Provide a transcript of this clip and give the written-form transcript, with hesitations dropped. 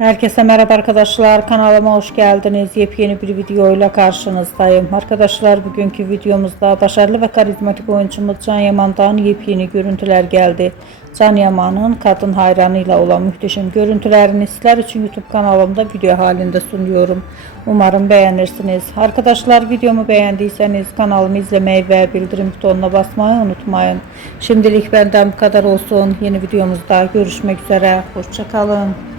Herkese merhaba arkadaşlar, kanalıma hoş geldiniz. Yepyeni bir videoyla karşınızdayım. Arkadaşlar, bugünkü videomuzda başarılı ve karizmatik oyuncumuz Can Yaman'dan yepyeni görüntüler geldi. Can Yaman'ın kadın hayranıyla olan muhteşem görüntülerini sizler için YouTube kanalımda video halinde sunuyorum. Umarım beğenirsiniz. Arkadaşlar, videomu beğendiyseniz kanalımı izlemeyi ve bildirim butonuna basmayı unutmayın. Şimdilik benden bu kadar olsun. Yeni videomuzda görüşmek üzere. Hoşça kalın.